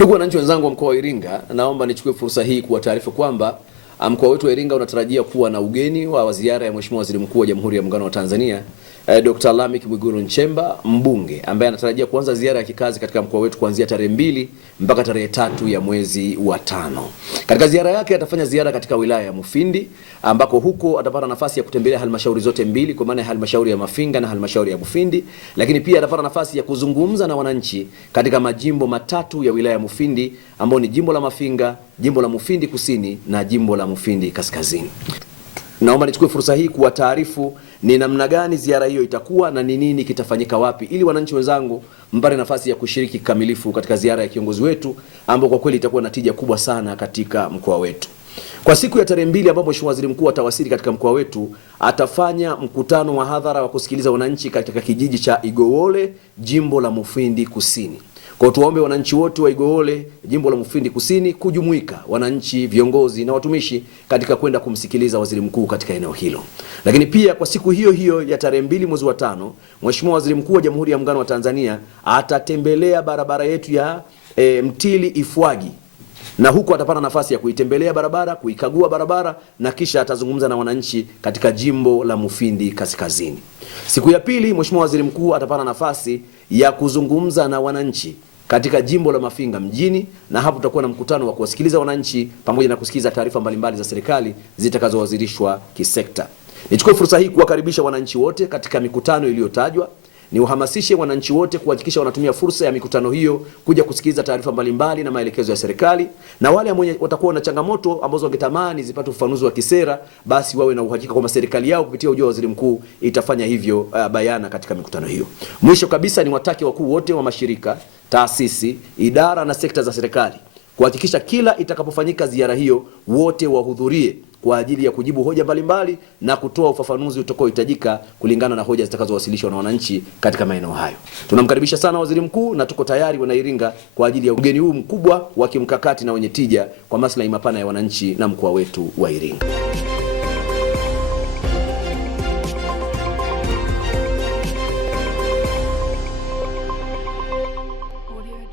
Ndugu wananchi wenzangu wa mkoa wa Iringa, naomba nichukue fursa hii kuwataarifu kwamba mkoa wetu wa Iringa unatarajia kuwa na ugeni wa ziara ya Mheshimiwa Waziri Mkuu wa Jamhuri ya Muungano wa Tanzania, Dr. Lameck Mwigulu Nchemba, mbunge ambaye anatarajia kuanza ziara ya kikazi katika mkoa wetu kuanzia tarehe 2 mpaka tarehe 3 ya mwezi wa 5. Katika ziara yake atafanya ziara katika wilaya ya Mufindi, ambako huko atapata nafasi ya kutembelea halmashauri zote mbili, kwa maana halmashauri ya Mafinga na halmashauri ya Mufindi, lakini pia atapata nafasi ya kuzungumza na wananchi katika majimbo matatu ya wilaya ya Mufindi, ambao ni jimbo la Mafinga, jimbo la Mufindi Kusini na jimbo la Mufindi Kaskazini. Naomba nichukue fursa hii kuwataarifu ni namna gani ziara hiyo itakuwa na ni nini kitafanyika wapi, ili wananchi wenzangu mpate nafasi ya kushiriki kikamilifu katika ziara ya kiongozi wetu, ambao kwa kweli itakuwa na tija kubwa sana katika mkoa wetu. Kwa siku ya tarehe 2 ambapo Mheshimiwa Waziri Mkuu atawasili katika mkoa wetu, atafanya mkutano wa hadhara wa kusikiliza wananchi katika kijiji cha Igowole, jimbo la Mufindi Kusini. Kwa tuwaombe wananchi wote wa Igowole, jimbo la Mufindi Kusini, kujumuika, wananchi, viongozi na watumishi, katika kwenda kumsikiliza waziri mkuu katika eneo hilo. Lakini pia kwa siku hiyo hiyo ya tarehe 2 mwezi wa 5, Mheshimiwa Waziri Mkuu wa Jamhuri ya Muungano wa Tanzania atatembelea barabara yetu ya Mtili Ifwagi, na huko atapata nafasi ya kuitembelea barabara, kuikagua barabara, na kisha atazungumza na wananchi katika jimbo la Mufindi Kaskazini. Siku ya pili, Mheshimiwa Waziri Mkuu atapata nafasi ya kuzungumza na wananchi katika jimbo la Mafinga mjini, na hapo tutakuwa na mkutano wa kuwasikiliza wananchi pamoja na kusikiliza taarifa mbalimbali za serikali zitakazowasilishwa kisekta. Nichukue fursa hii kuwakaribisha wananchi wote katika mikutano iliyotajwa. Niuhamasishe wananchi wote kuhakikisha wanatumia fursa ya mikutano hiyo kuja kusikiliza taarifa mbalimbali na maelekezo ya serikali, na wale ambao watakuwa na changamoto ambazo wangetamani zipate ufafanuzi wa kisera, basi wawe na uhakika kwamba serikali yao kupitia ujio wa waziri mkuu itafanya hivyo bayana katika mikutano hiyo. Mwisho kabisa, ni watake wakuu wote wa mashirika, taasisi, idara na sekta za serikali kuhakikisha kila itakapofanyika ziara hiyo wote wahudhurie kwa ajili ya kujibu hoja mbalimbali na kutoa ufafanuzi utakaohitajika kulingana na hoja zitakazowasilishwa na wananchi katika maeneo hayo. Tunamkaribisha sana waziri mkuu na tuko tayari wana Iringa kwa ajili ya ugeni huu mkubwa wa kimkakati na wenye tija kwa maslahi mapana ya wananchi na mkoa wetu wa Iringa.